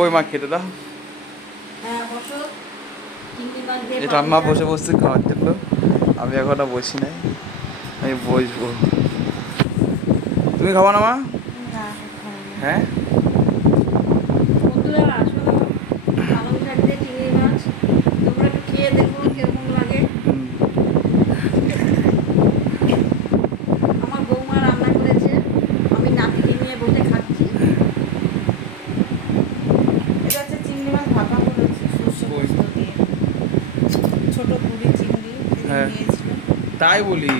কই মা খেতে দাও। এটা আম্মা বসে বসে খাওয়ার জন্য, আমি এখনো বসি নাই, আমি বসবো। তুমি খাবো না মা? হ্যাঁ হ্যাঁ তাই বলি,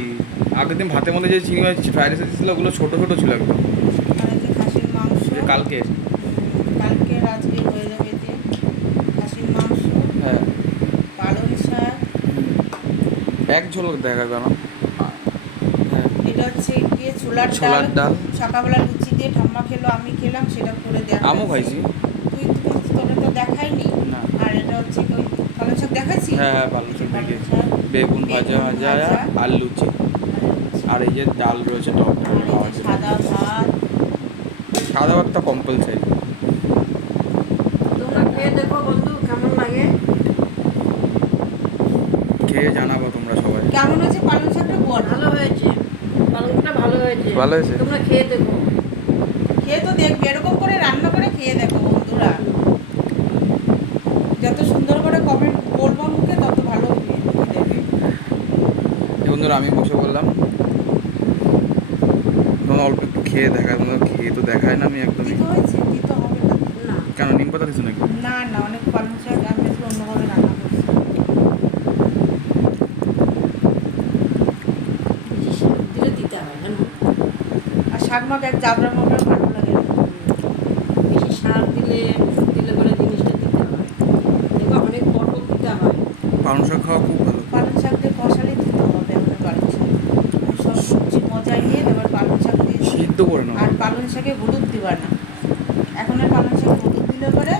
আগের দিন ভাতের মধ্যে যে চিংড়ি মাছ ফ্রাইড রাইস দিয়েছিল ওগুলো ছোটো ছোটো ছিল একদম। খাসির মাংস কালকে আজকে হয়ে যাবে যে খাসির মাংস, হ্যাঁ পালং শাক, এক ঝোলক দেখা গেল। এটা হচ্ছে গিয়ে ছোলার ডাল। সকালবেলা লুচি দিয়ে ঠাম্মা খেলো, আমি খেলাম, সেটা করে দেখা। আমও খাইছি। তুই তোরা তো দেখাইনি। না। আর এটা হচ্ছে ওই পালং শাক দেখাইছি। হ্যাঁ পালং শাক দেখিয়েছি, বেগুন ভাজা আর লুচি, আর এই যে ডাল রয়েছে টক ডাল খাওয়া আছে। সাদা ভাত। সাদা ভাতটা কম্পালসারি। তোমরা খেয়ে দেখো বন্ধু কেমন লাগে, খেয়ে জানাবো তোমরা সবাই কেমন হয়েছে। পালং শাকটা ভালো হয়েছে, পালংটা ভালো হয়েছে, ভালো হয়েছে। তোমরা খেয়ে দেখো, খেয়ে তো দেখবে, এরকম করে রান্না করে খেয়ে দেখো বন্ধুরা। যত সুন্দর করে কমেন্ট বলবো মুখে তত ভালো দেবে। বন্ধুরা আমি বসে বললাম তোমরা অল্প একটু খেয়ে দেখা, তোমরা খেয়ে তো দেখায় না আমি একদমই। দিতে হয়েছে, দিতে হবে না। কেন নিম পাতা দিছো নাকি? না না, অনেক পালং শাক আমি একটু অন্যভাবে রান্না করছি। দিতে হয় জানো, আর শাক মাখ এক জাবড়া মাখা ভালো লাগে না। বেশি শাক দিলে পরে জিনিসটা দিতে হয়, দেখো অনেক পটল দিতে হয়। পালং শাক খাওয়া খুব ভালো। পালং শাক দিয়ে কষালে দিতে হবে আমাদের পালং শাক, সব সবজি মজাই নিয়ে এবার পালং শাক দিয়ে সিদ্ধ করে নাও। আর পালং শাকে হলুদ দিবা না, এখন আর পালং শাকে হলুদ দিলে পরে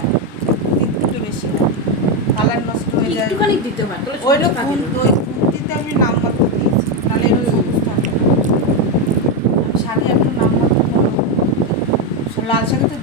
একটু বেশি হয়, কালার নষ্ট হয়ে যায়। একটুখানি দিতে হয়, ওইটা খুন্তিতে আমি নাম মাত্র দিয়েছি, নাহলে এটা সবুজ থাকে না। আমি শাকে একটু নাম মাত্র লাল শাকে তো